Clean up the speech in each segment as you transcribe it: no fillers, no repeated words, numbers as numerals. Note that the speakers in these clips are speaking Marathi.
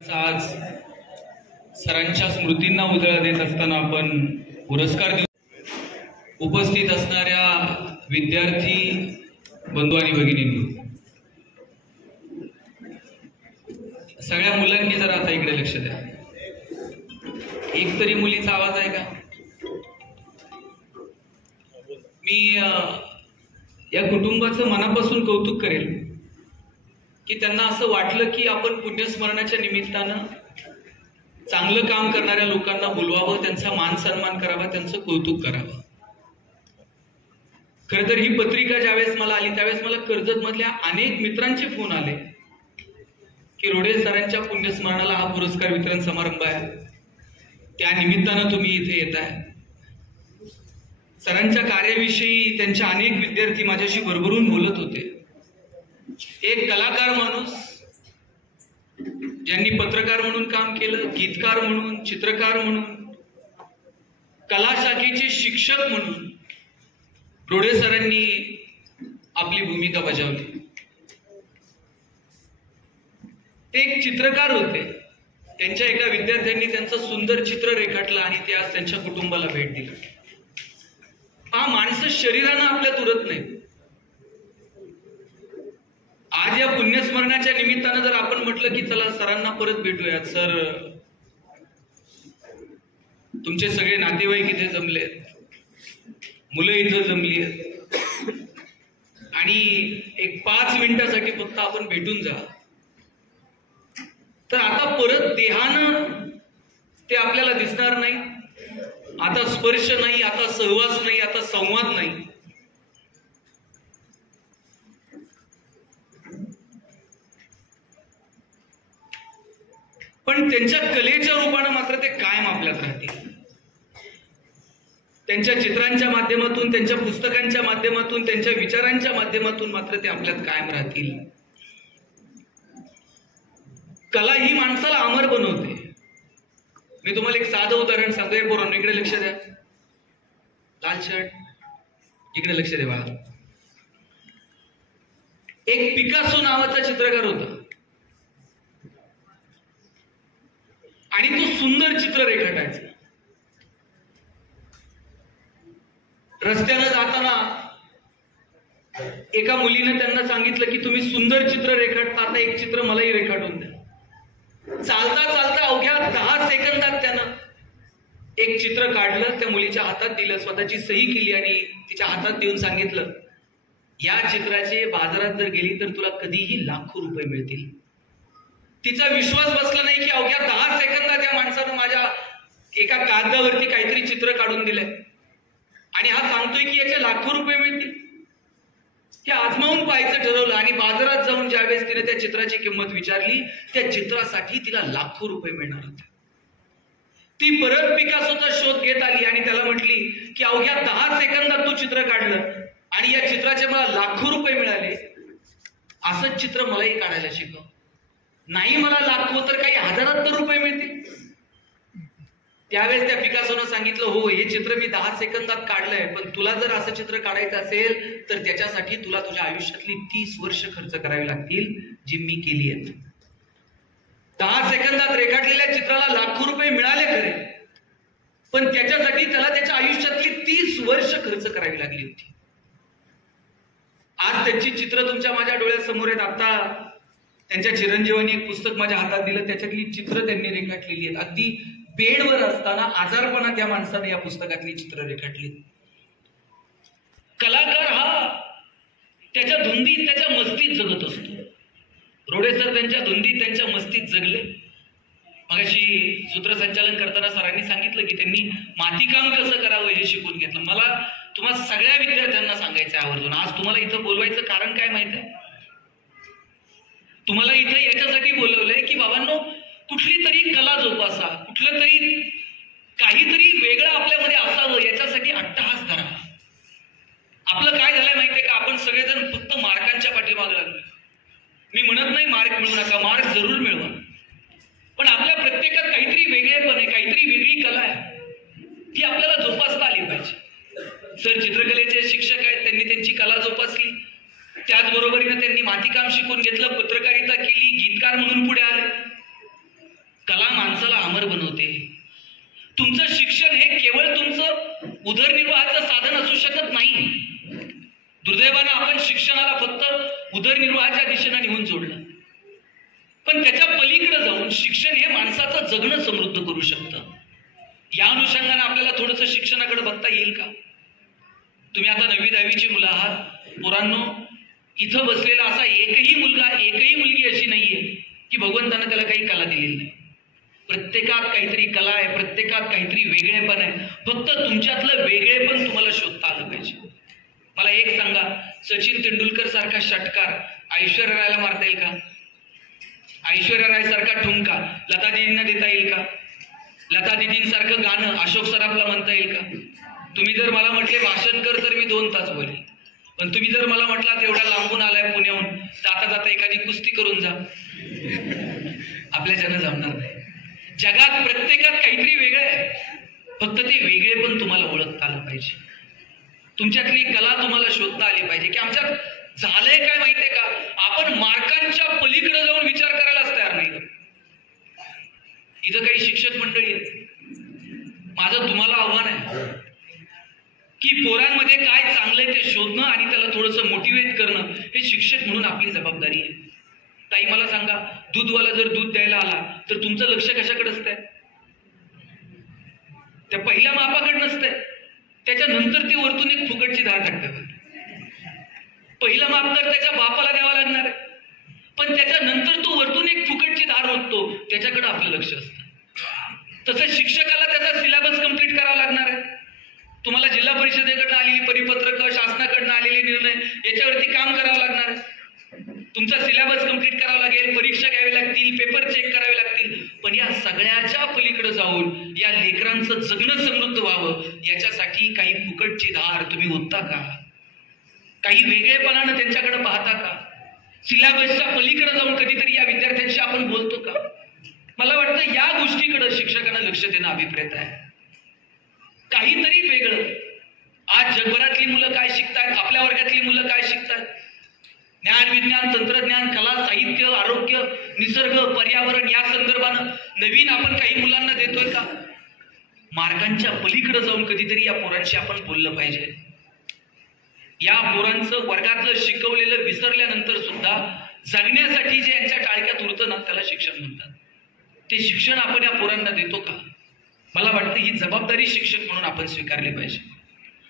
आज सरांच्या स्मृतींना उजाळा देत असताना आपण पुरस्कार देऊ। उपस्थित असणाऱ्या विद्यार्थी बंधू आणि भगिनींनो, सगळ्या मुलांनी जरा आता इकडे लक्ष द्या। एक तरी मुलीचा आवाज आहे का? मी या कुटुंबाचं मनापासून कौतुक करेल की त्यांना असं वाटलं की आपण पुण्यस्मरणाच्या निमित्तानं चांगलं काम करणाऱ्या लोकांना बोलवावं, त्यांचा मान सन्मान करावा, त्यांचं कौतुक करावं। खरं तर ही पत्रिका ज्यावेळेस मला आली त्यावेळेस मला कर्जत मधल्या अनेक मित्रांचे फोन आले की रोडे सरांच्या पुण्यस्मरणाला हा पुरस्कार वितरण समारंभ आहे, त्या निमित्तानं तुम्ही इथे येत आहे। सरांच्या कार्याविषयी त्यांच्या अनेक विद्यार्थी माझ्याशी भरभरून बोलत होते। एक कलाकार माणूस ज्यांनी पत्रकार म्हणून काम केलं, गीतकार म्हणून, चित्रकार म्हणून, कला शाखेचे शिक्षक म्हणून रोडे सरांनी आपली भूमिका बजावली। ते एक चित्रकार होते। त्यांच्या एका विद्यार्थ्यांनी त्यांचं सुंदर चित्र रेखाटलं आणि ते आज त्यांच्या कुटुंबाला भेट दिली। माणसं शरीरानं आपल्यात उरत नाही। आज या पुण्यस्मरणाच्या निमित्तानं जर आपण म्हटलं की चला सरांना परत भेटूयात, सर तुमचे सगळे नातेवाईक इथे जमलेत, मुलं इथं जमली आहेत आणि एक 5 मिनिटासाठी फक्त आपण भेटून जा, तर आता परत देहानं ते आपल्याला दिसणार नाही। आता स्पर्श नाही, आता सहवास नाही, आता संवाद नाही। पण त्यांच्या कलेच्या रूपानं मात्र ते कायम आपल्यात राहतील। त्यांच्या चित्रांच्या माध्यमातून, त्यांच्या पुस्तकांच्या माध्यमातून, त्यांच्या विचारांच्या माध्यमातून मात्र ते आपल्यात कायम राहतील। कला ही माणसाला अमर बनवते। मी तुम्हाला एक साधं उदाहरण सांगतोय। पोरांनो इकडे लक्ष द्या, लाल शर्ट इकडे लक्ष द्या बाळा। एक पिकासो नावाचा चित्रकार होता आणि तो सुंदर चित्र रेखाटायचा। रस्त्यानं जाताना एका मुलीने त्यांना सांगितलं की तुम्ही सुंदर चित्र रेखाटता, आता एक चित्र मलाही रेखाटून द्या। चालता चालता अवघ्या 10 सेकंदात त्यानं एक चित्र काढलं, त्या मुलीच्या हातात दिलं, स्वतःची सही केली आणि तिच्या हातात देऊन सांगितलं, या चित्राचे बाजारात जर गेली तर तुला कधीही लाखो रुपये मिळतील। तिचा विश्वास बसला नाही की अवघ्या 10 सेकंदात या माणसानं माझ्या एका कागदावरती काहीतरी चित्र काढून दिलंय आणि हा सांगतोय की याचे लाखो रुपये मिळतील। हे आजमावून पाहायचं ठरवलं आणि बाजारात जाऊन ज्यावेळेस तिने त्या चित्राची किंमत विचारली, त्या चित्रासाठी तिला लाखो रुपये मिळणार होते। ती परत पिकासोचा शोध घेत आली आणि त्याला म्हटली की अवघ्या 10 सेकंदात तू चित्र काढलं आणि या चित्राचे मला लाखो रुपये मिळाले, असंच चित्र मलाही काढायला शिकव। नाही मला लाखो तर काही हजारात तर रुपये मिळतील। त्यावेळेस त्या पिकासोनं सांगितलं, हो हे चित्र मी 10 सेकंदात काढलंय, पण तुला जर असं चित्र काढायचं असेल तर त्याच्यासाठी तुला तुझ्या आयुष्यातली 30 वर्ष खर्च करावी लागतील, जी मी केली आहेत। 10 सेकंदात रेखाटलेल्या चित्राला लाखो रुपये मिळाले खरे, पण त्याच्यासाठी त्याला त्याच्या आयुष्यातली 30 वर्ष खर्च करावी लागली होती। आज त्यांची चित्र तुमच्या माझ्या डोळ्यासमोर आहेत। आता त्यांच्या चिरंजीवांनी एक पुस्तक माझ्या हातात दिलं, त्याच्यातली चित्र त्यांनी रेखाटलेली आहेत। अगदी बेडवर असताना आजारपणात त्या माणसाने या पुस्तकातली चित्र रेखाटली। कलाकार हा त्याच्या धुंदीत, त्याच्या मस्तीत जगत असतो। रोडे सर त्यांच्या धुंदीत, त्यांच्या मस्तीत जगले। मगाशी सूत्रसंचालन करताना सरांनी सांगितलं की त्यांनी मातीकाम कसं करावं हे शिकून घेतलं। मला तुम्हाला सगळ्या विद्यार्थ्यांना सांगायचं आवर्जून, आज तुम्हाला इथं बोलवायचं कारण काय माहित आहे? तुम्हाला इथं याच्यासाठी बोलवलंय की बाबांनो, कुठली तरी कला जोपासा, कुठलं तरी काहीतरी वेगळं आपल्यामध्ये असावं, याच्यासाठी अट्टहास धरा। आपलं काय झालंय माहितीये का? आपण सगळेजण फक्त मार्कांच्या पाठीमागे लागलोय। मी म्हणत नाही मार्क मिळू नका, मार्क जरूर मिळवा, पण आपल्या प्रत्येकात काहीतरी वेगळेपण आहे, काहीतरी वेगळी कला आहे, ती आपल्याला जोपासता आली पाहिजे। सर चित्रकलेचे शिक्षक आहेत, त्यांनी त्यांची कला जोपासली, त्याचबरोबरीने त्यांनी मातीकाम शिकून घेतलं, पत्रकारिता केली, गीतकार म्हणून पुढे आले। सागर बनवते. तुमचं शिक्षण हे केवळ तुमचं उदरनिर्वाहाचं साधन असू शकत नाही. दुर्दैवानं आपण शिक्षणाला फक्त उदरनिर्वाहाच्या दिशेने नेऊन जोडलं, पण त्याच्या पलीकडे जाऊन शिक्षण हे माणसाचं जगणं समृद्ध करू शकतं. या अनुषंगाने आपल्याला थोडंसं शिक्षणाकडे बघता येईल का? तुम्ही आता 9वी 10वीची मुलं आहात. पोरांनो, इथं बसलेला असा एकही मुलगा, एकही मुलगी अशी नाहीये की भगवंतानं त्याला काही कला दिलेली नाही. प्रत्येकात काहीतरी कला आहे, प्रत्येकात काहीतरी वेगळेपण आहे. फक्त तुमच्यातलं वेगळेपण तुम्हाला शोधता आलं पाहिजे. मला एक सांगा, सचिन तेंडुलकर सारखा षटकार ऐश्वर्या रायला मारता येईल का? ऐश्वर्या राय सारखा ठुमका लता दीदींना देता येईल का? लता दीदींसारखं गाणं अशोक सराफला म्हणता येईल का? तुम्ही जर मला म्हटले भाषण कर तर मी 2 तास बोलेन, पण तुम्ही जर मला म्हटलात एवढा लांबून आलाय पुण्याहून, जाता जाता एखादी कुस्ती करून जा, आपल्याच्यानं जमणार नाही. जगात प्रत्येकात काहीतरी वेगळं आहे, फक्त ते वेगळे पण तुम्हाला ओळखता आलं पाहिजे. तुमच्यातली कला तुम्हाला शोधता आली पाहिजे. की आमच्यात झालंय काय माहितीये का, आपण मार्कांच्या पलीकडे जाऊन विचार करायलाच तयार नाही. इथं काही शिक्षक मंडळी आहेत, माझं तुम्हाला आव्हान आहे की पोरांमध्ये काय चांगलंय ते शोधणं आणि त्याला थोडंसं मोटिवेट करणं हे शिक्षक म्हणून आपली जबाबदारी आहे. ताई मला सांगा, दूधवाला जर दूध द्यायला आला तर तुमचं लक्ष कशाकडे असतंय? त्या पहिल्या मापाकडे नसतंय, त्याच्यानंतर ते वरतून एक फुकटची धार टाकतात. पहिला माप तर त्याच्या बापाला द्यावा लागणार आहे, पण त्याच्यानंतर तो वरतून एक फुकटची धार ओततो, त्याच्याकडे आपलं लक्ष असतं. तसं शिक्षकाला त्याचा सिलेबस कंप्लीट करावा लागणार आहे. तुम्हाला जिल्हा परिषदेकडनं आलेली परिपत्रकं, शासनाकडनं आलेले निर्णय याच्यावरती काम करावं लागणार आहे. तुमचा सिलेबस कंप्लीट करावा लागेल, परीक्षा घ्यावी लागतील, पेपर चेक करावे लागतील. पण या सगळ्याच्या पलीकडे जाऊन या लेकरांचं जगणं समृद्ध व्हावं याच्यासाठी काही फुकटची धार तुम्ही ओतता का? काही वेगळेपणानं त्यांच्याकडे पाहता का? सिलेबसच्या पलीकडे जाऊन कधीतरी या विद्यार्थ्यांशी आपण बोलतो का? मला वाटतं या गोष्टीकडे शिक्षकांना लक्ष देणं अभिप्रेत आहे. काहीतरी वेगळं. आज जगभरातली मुलं काय शिकतायत, आपल्या वर्गातली मुलं काय शिकतायत, ज्ञान, विज्ञान, तंत्रज्ञान, कला, साहित्य, आरोग्य, निसर्ग, पर्यावरण या संदर्भानं नवीन आपण काही मुलांना देतोय का? मार्गांच्या पलीकडे जाऊन कधीतरी या पोरांशी आपण बोललं पाहिजे. या पोरांचं वर्गातलं शिकवलेलं विसरल्यानंतर सुद्धा जगण्यासाठी जे यांच्या टाळक्यात उरतं ना, त्याला शिक्षण म्हणतात. ते शिक्षण आपण या पोरांना देतो का? मला वाटतं ही जबाबदारी शिक्षक म्हणून आपण स्वीकारली पाहिजे.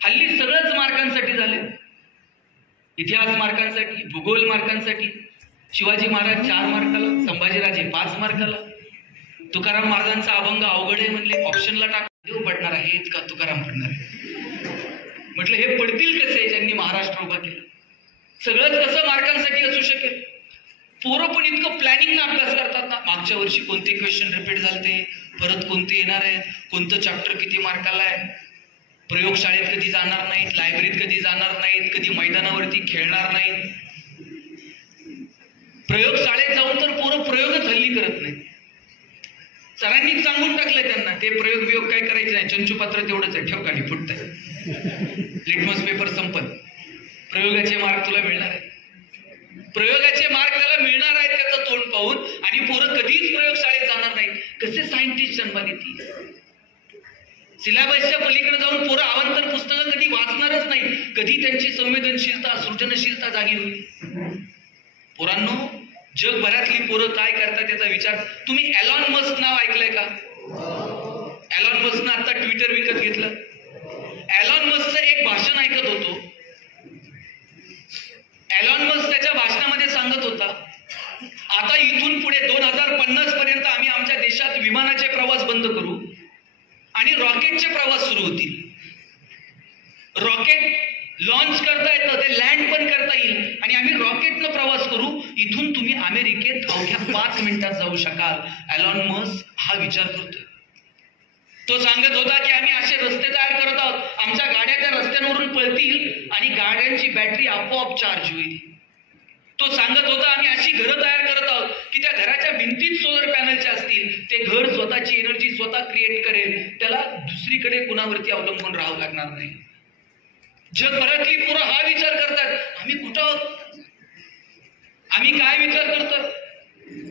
हल्ली सगळंच मार्कांसाठी झाले. इतिहास मार्कांसाठी, भूगोल मार्कांसाठी. शिवाजी महाराज 4 मार्काला, संभाजीराजे 5 मार्काला. तुकाराम महाराजांचा अभंग अवघड आहे म्हणले, ऑप्शनला टाक, देव पडणार आहेत का तुकाराम पडणार आहे? म्हटलं हे पडतील कसे ज्यांनी महाराष्ट्र उभा केला? सगळंच कसं मार्कांसाठी असू शकेल? पोरं पण इतकं प्लॅनिंग ना अभ्यास करतात ना, मागच्या वर्षी कोणते क्वेश्चन रिपीट झालते, परत कोणते येणार आहेत, कोणतं चॅप्टर किती मार्काला आहे, प्रयोगशाळेत कधी जाणार नाहीत, लायब्ररीत कधी जाणार नाहीत, कधी मैदानावरती खेळणार नाहीत. प्रयोगशाळेत जाऊन तर पोरं प्रयोगच हल्ली करत नाहीत. सरांनीच सांगून टाकलंय त्यांना, ते प्रयोग बियोग काय करायचे नाही, चंचुपात्र तेवढंच आहे, ठेव खाली फुटतंय, लिटमस पेपर संपत, प्रयोगाचे मार्क तुला मिळणार आहे. प्रयोगाचे मार्क त्याला मिळणार आहेत त्याचं तोंड पाहून, आणि पोरं कधीच प्रयोगशाळेत जाणार नाहीत. कसे सायंटिस्ट जन्माला येतील? सिलेबसच्या पलीकडे जाऊन पोरं अवांतर पुस्तकं कधी वाचणारच नाही. कधी त्यांची संवेदनशीलता, सृजनशीलता जागी होईल? पोरांनो, जगभरातली पोरं काय करतात त्याचा विचार. तुम्ही एलॉन मस्क नाव ऐकलंय का? एलॉन मस्कनं आता ट्विटर विकत घेतलं. एलॉन मस्कचं एक भाषण ऐकत होतो. एलॉन मस्क त्याच्या भाषणामध्ये सांगत होता, आता इथून पुढे 2050 पर्यंत आम्ही आमच्या देशात विमानाचे प्रवास बंद करू आणि रॉकेटचे प्रवास सुरू होतील. रॉकेट लॉन्च करता येतं, ते लँड पण करता येईल आणि आम्ही रॉकेटनं प्रवास करू. इथून तुम्ही अमेरिकेत अवघ्या 5 मिनिटात जाऊ शकाल. एलॉन मस्क हा विचार करतोय. तो सांगत होता की आम्ही असे रस्ते तयार करत आहोत, आमच्या गाड्या त्या रस्त्यांवरून पळतील आणि गाड्यांची बॅटरी आपोआप चार्ज होईल. तो सांगत होता आम्ही अशी घरं तयार करत आहोत की त्या घराच्या भिंतीत सोलर पॅनलच्या असतील, ते घर स्वतःची एनर्जी स्वतः क्रिएट करेल, त्याला दुसरीकडे कुणावरती अवलंबून राहावं लागणार नाही. जगभरातली पोरं हा विचार करतात. आम्ही कुठं आहोत? आम्ही काय विचार करतो?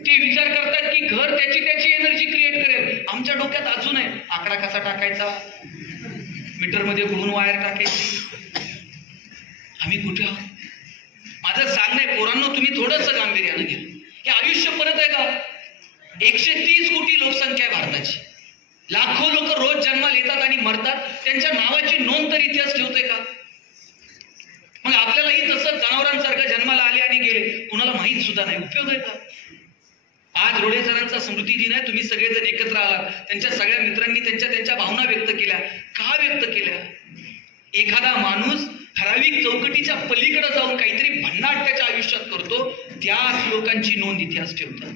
ते विचार करतात की घर त्याची एनर्जी क्रिएट करेल. आमच्या डोक्यात अजून आहे, आकडा कसा टाकायचा, मीटरमध्ये कुठून वायर टाकायची, आम्ही कुठे आहोत? माझं सांगणं आहे पोरांनो, तुम्ही थोडंसं गांभीर्यानं घ्या. हे आयुष्य परत आहे का? 130 कोटी लोकसंख्या आहे भारताची. लाखो लोक रोज जन्माला येतात आणि मरतात, त्यांच्या नावाची नोंद तर इतिहास ठेवतोय का? मग आपल्यालाही तसं जनावरांसारखं जन्माला आले आणि गेले, कुणाला माहीत सुद्धा नाही, उपयोग आहे का? आज रोडे सरांचा स्मृती दिन आहे, तुम्ही सगळेजण एकत्र आलात, त्यांच्या सगळ्या मित्रांनी त्यांच्या भावना व्यक्त केल्या. का व्यक्त केल्या? एखादा माणूस ठराविक चौकटीच्या पलीकडे जाऊन काहीतरी भन्नाट त्याच्या आयुष्यात करतो, त्याच लोकांची नोंद इतिहास ठेवतात.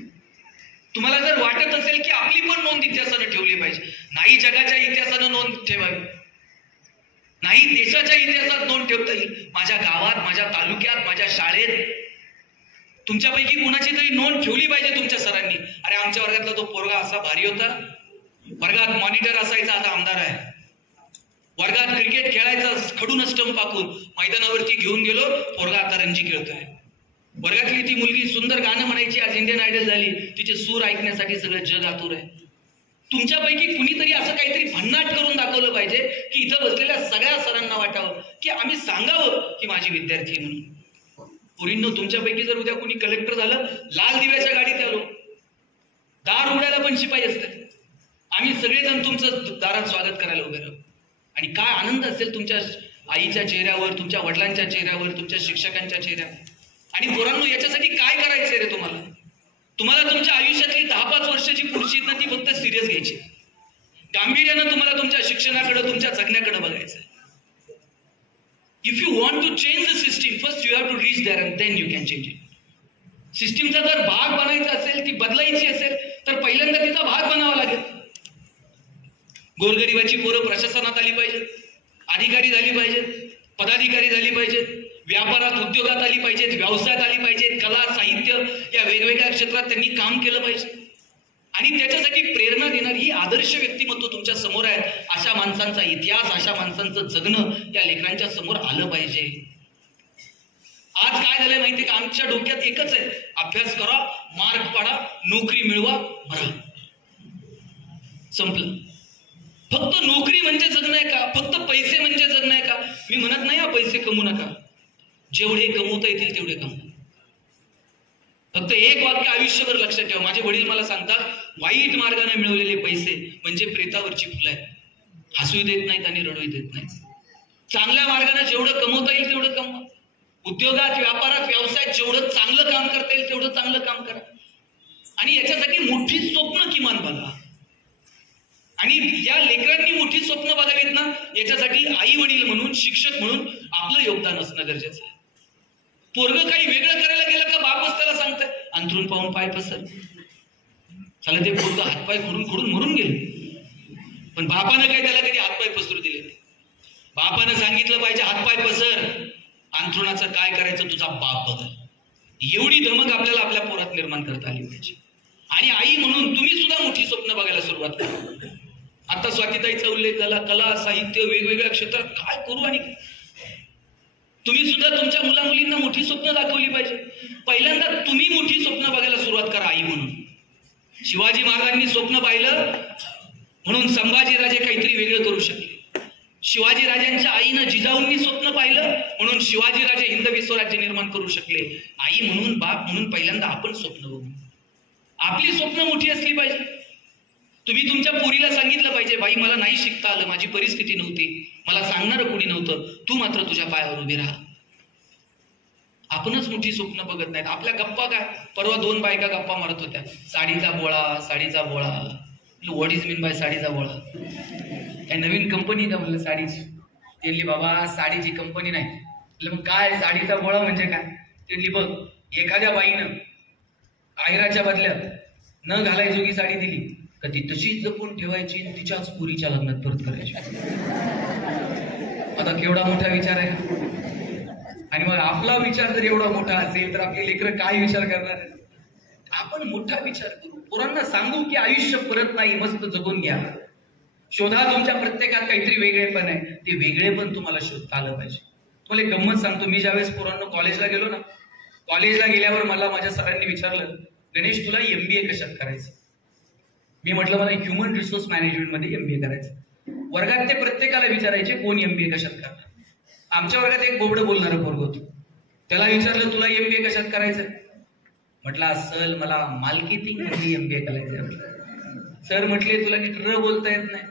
तुम्हाला जर वाटत असेल की आपली पण नोंद इतिहासानं ठेवली पाहिजे, नाही जगाच्या इतिहासानं नोंद ठेवावी, नाही देशाच्या इतिहासात नोंद ठेवता येईल. माझ्या गावात, माझ्या तालुक्यात, माझ्या शाळेत तुमच्यापैकी कुणाची तरी नोंद ठेवली पाहिजे तुमच्या सरांनी. अरे आमच्या वर्गातला तो पोरगा असा भारी होता, वर्गात मॉनिटर असायचा, आता आमदार आहे. वर्गात क्रिकेट खेळायचा, खडून स्टंप पाकून मैदानावरती घेऊन गेलो, पोरगा आता रणजी खेळतोय. वर्गातली ती मुलगी सुंदर गाणं म्हणायची, आज इंडियन आयडल झाली, तिचे सूर ऐकण्यासाठी सगळं जग आतुर आहे. तुमच्यापैकी कुणीतरी असं काहीतरी भन्नाट करून दाखवलं पाहिजे की इथं बसलेल्या सगळ्या सरांना वाटावं, की आम्ही सांगावं की माझी विद्यार्थी म्हणून. पुरींनो, तुमच्यापैकी जर उद्या कुणी कलेक्टर झालं, लाल दिव्याच्या गाडीत आलो, दार उघडायला पण शिपाई असते, आम्ही सगळेजण तुमचं दारात स्वागत करायला उभे राहू. आणि काय आनंद असेल तुमच्या आईच्या चेहऱ्यावर, तुमच्या वडिलांच्या चेहऱ्यावर, तुमच्या शिक्षकांच्या चेहऱ्यावर. आणि पोरांनो, याच्यासाठी काय करायचंय रे तुम्हाला? तुम्हाला तुमच्या आयुष्यातली 10-5 वर्षाची पुढची ना ती फक्त सिरियस घ्यायची, गांभीर्यानं तुम्हाला तुमच्या शिक्षणाकडे, तुमच्या जगण्याकडे बघायचंय. If you want to change the system, first you have to reach there and then you can change it. सिस्टीमचा जर भाग बनायचा असेल, ती बदलायची असेल, तर पहिल्यांदा तिचा भाग बनावा लागेल. गोरगरिबाची पोरं प्रशासनात आली पाहिजेत, अधिकारी झाली पाहिजेत, पदाधिकारी झाली पाहिजेत, व्यापारात, उद्योगात आली पाहिजेत, व्यवसायात आली पाहिजेत, कला, साहित्य या वेगवेगळ्या क्षेत्रात त्यांनी काम केलं पाहिजे. आणि त्याच्यासाठी प्रेरणा देणारी ही आदर्श व्यक्तिमत्व तुमच्या समोर आहे. अशा माणसांचा इतिहास, अशा माणसांचं जगणं या लेकरांच्या समोर आलं पाहिजे. आज काय झालंय माहितीये का? आमच्या डोक्यात एकच आहे, अभ्यास करा, मार्क पाडा, नोकरी मिळवा, मरा, संपलं. फक्त नोकरी म्हणजे जगणं आहे का? फक्त पैसे म्हणजे जगणं आहे का? मी म्हणत नाही पैसे कमवू नका, जेवढे कमवता येतील तेवढे कमवा. फक्त एक वाक्य आयुष्यभर लक्षात ठेवा. माझे वडील मला सांगतात, वाईट मार्गाने मिळवलेले पैसे म्हणजे प्रेतावरची फुलं आहेत, हसू देत नाहीत आणि रडू देत नाहीत. चांगल्या मार्गाने जेवढं कमवता येईल तेवढं कमवा. उद्योगात, व्यापारात, व्यवसायात जेवढं चांगलं काम करता येईल तेवढं चांगलं काम करा. आणि याच्यासाठी मोठी स्वप्न किमान बघा. आणि या लेकरांनी मोठी स्वप्न बघावीत ना, याच्यासाठी आई वडील म्हणून, शिक्षक म्हणून आपलं योगदान असणं गरजेचं आहे. पोरगं काही वेगळं करायला गेलं का बापच त्याला सांगतंय, अंथरून पाहून पाय पसर. चला, ते पोरगं हातपाय खोडून मरून गेले, पण बापानं काही त्याला कधी हातपाय पसरू दिले नाही. बापानं सांगितलं पाहिजे, हातपाय पसर, अंथरुणाचं काय करायचं तुझा बाप बघल. एवढी धमक आपल्याला आपल्या पोरात निर्माण करता आली पाहिजे. आणि आई म्हणून तुम्ही सुद्धा मोठी स्वप्न बघायला सुरुवात करा. आता स्वातीताईचा उल्लेख झाला, कला, साहित्य, वेगवेगळ्या क्षेत्रात काय करू. आणि तुम्ही सुद्धा तुमच्या मुला मुलींना मोठी स्वप्न दाखवली पाहिजे. पहिल्यांदा तुम्ही मोठी स्वप्न बघायला सुरुवात करा आई म्हणून. शिवाजी महाराजांनी स्वप्न पाहिलं म्हणून संभाजीराजे काहीतरी वेगळं करू शकले. शिवाजी राजांच्या आईनं, जिजाऊंनी स्वप्न पाहिलं म्हणून शिवाजीराजे हिंदवी स्वराज्य निर्माण करू शकले. आई म्हणून, बाप म्हणून पहिल्यांदा आपण स्वप्न बघू. आपली स्वप्न मोठी असली पाहिजे. तुम्ही तुमच्या पोरीला सांगितलं पाहिजे, बाई मला नाही शिकता आलं, माझी परिस्थिती नव्हती, मला सांगणारं कोणी नव्हतं, तू मात्र तुझ्या पायावर उभी राहा. आपणच मोठी स्वप्न बघत नाहीत. आपल्या गप्पा काय, परवा 2 बायका गप्पा मारत होत्या, साडीचा बोळा, साडीचा बोळा. व्हॉट इज मीन बाय साडीचा बोळा? काय नवीन कंपनी का म्हणलं साडीची? ते बाबा साडीची कंपनी नाही. मग काय साडीचा बोळा म्हणजे काय? ते बघ, एखाद्या बाईनं आयराच्या बदल्यात न घालायजोगी साडी दिली का ती तशीच जपून ठेवायची आणि तिच्याच पुरीच्या लग्नात परत करायची. आता केवढा मोठा विचार आहे. आणि मग आपला विचार जर एवढा मोठा असेल तर आपले लेकरं काय विचार करणार? आपण मोठा विचार करू. पोरांना सांगू की आयुष्य परत नाही, मस्त जगून घ्या. शोधा, तुमच्या प्रत्येकात काहीतरी वेगळेपण आहे, ते वेगळेपण तुम्हाला शोधता आलं पाहिजे. तुम्हाला एक गंमत सांगतो. मी ज्यावेळेस पोरांना कॉलेजला गेलो ना, कॉलेजला गेल्यावर मला माझ्या सरांनी विचारलं, गणेश तुला MBA कशात करायचं? मी म्हटलं मला ह्युमन रिसोर्स मॅनेजमेंटमध्ये MBA करायचं. वर्गात ते प्रत्येकाला विचारायचे कोण MBA कशात करणार. आमच्या वर्गात एक बोबडं बोलणारं पोरग होतं. त्याला विचारलं तुला MBA कशात करायचं. म्हटलं असल मला मार्केटिंग मध्ये MBA करायचं. सर म्हटले तुला नीट बोलता येत नाही,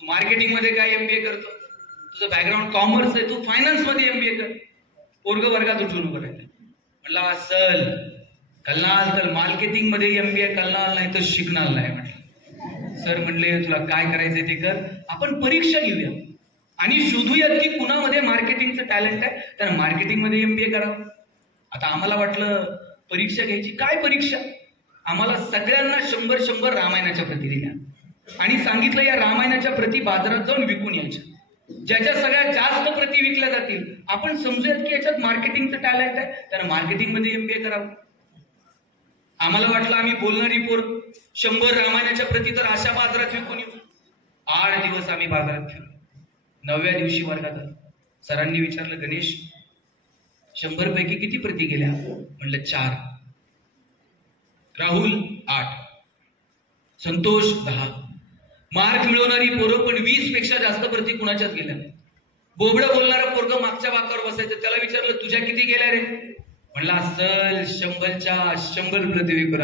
तू मार्केटिंग मध्ये काय MBA करतो, तुझं बॅकग्राऊंड कॉमर्स आहे, तू फायनान्स मध्ये MBA कर. पोरग वर्गात उठून उभं राहिलं. म्हटलं असल कळणार तर मार्केटिंग मध्ये MBA कळणार नाही तर शिकणार नाही. म्हटलं सर म्हटले तुला काय करायचंय ते कर, आपण परीक्षा घेऊया आणि शोधूयात की कुणामध्ये मार्केटिंगचं टॅलेंट आहे, तर मार्केटिंग मध्ये MBA करावं. आता आम्हाला वाटलं परीक्षा घ्यायची. काय परीक्षा, आम्हाला सगळ्यांना 100 रामायणाच्या प्रती दिल्या आणि सांगितलं या रामायणाच्या प्रती बाजारात जाऊन विकून यायच्या. ज्याच्या सगळ्यात जास्त प्रती विकल्या जातील आपण समजूयात की याच्यात मार्केटिंगचं टॅलेंट आहे, तर मार्केटिंग मध्ये MBA करावं. आम्हाला वाटलं आम्ही बोलणारी पोर 100 रामायणाच्या प्रती तर अशा बाजारात विकून येऊ. 8 दिवस आम्ही बाजारात फिरलो. 9व्या दिवशी वर्गात आलो. सरांनी विचारलं गणेश 100 पैकी किती प्रती गेल्या. म्हणलं 4. राहुल 8, संतोष 10. मार्क मिळवणारी पोरं पण 20 पेक्षा जास्त प्रती कुणाच्याच गेल्या. बोबडं बोलणारा पोरग मागच्या वाकावर बसायचं. त्याला विचारलं तुझ्या किती गेल्या रे. म्हणला असल 100च्या 100 प्रती विकून.